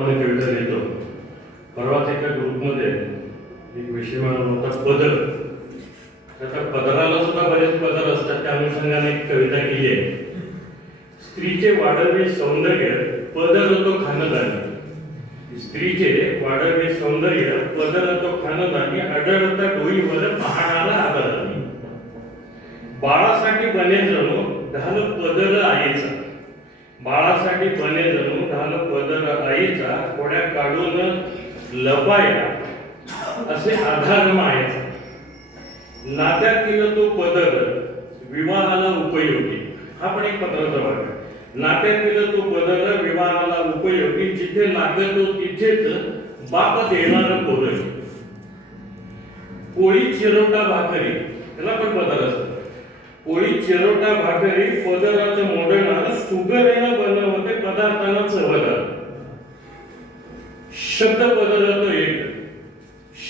कविता लिहितो. परवाच एका ग्रुपमध्ये एक विषय होता पदर. आता पदराला सुद्धा बरेच पदर असतात, त्या अनुषंगाने एक कविता केली आहे. स्त्रीचे वाढवे सौंदर्य पदर तो खानदानी, स्त्रीचे वाढवे सौंदर्य पदर तो खानदानी, आढळता डोईवर पहाडाला आदरानी. बाळासाठी बने जणू ढाल पदर आईचा, बाळासाठी बने जणू ढाल पदर आईचा, कोड्या काढून लपाया असे आधार मायेचा. नात्यातील तो पदर विवाहाला उपयोगी. हा पण एक पत्राचा भाग आहे. नात्यातील तो पदर विवाहाला उपयोगी, जिथे लागतो तिथेच बाप देणार पोरगी. पोळी चिरोटा भाकरी, त्याला पण पदर असतं. पोळी चिरोटा भाकरी पदराचं मोडणार, सुगरेनं बनवते पदार्थांना चवदार. शब्द पदरात एक,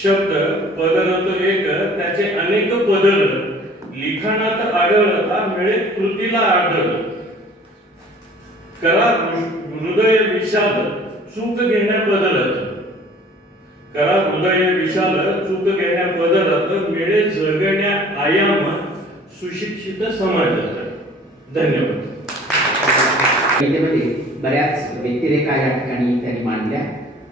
शब्द पदरात एक, त्याचे अनेक पदर लिखाणात आढळता, मिळे कृतीला आढळ. करा हृदय विशाल चूक घेण्या बदलत, करा हृदय विशाल चूक घेण्या बदलत, मिळे जगण्या आयाम सुशिक्षित समाजात. धन्यवाद. बऱ्याच व्यक्तिरेखा या ठिकाणी त्यांनी मांडल्या.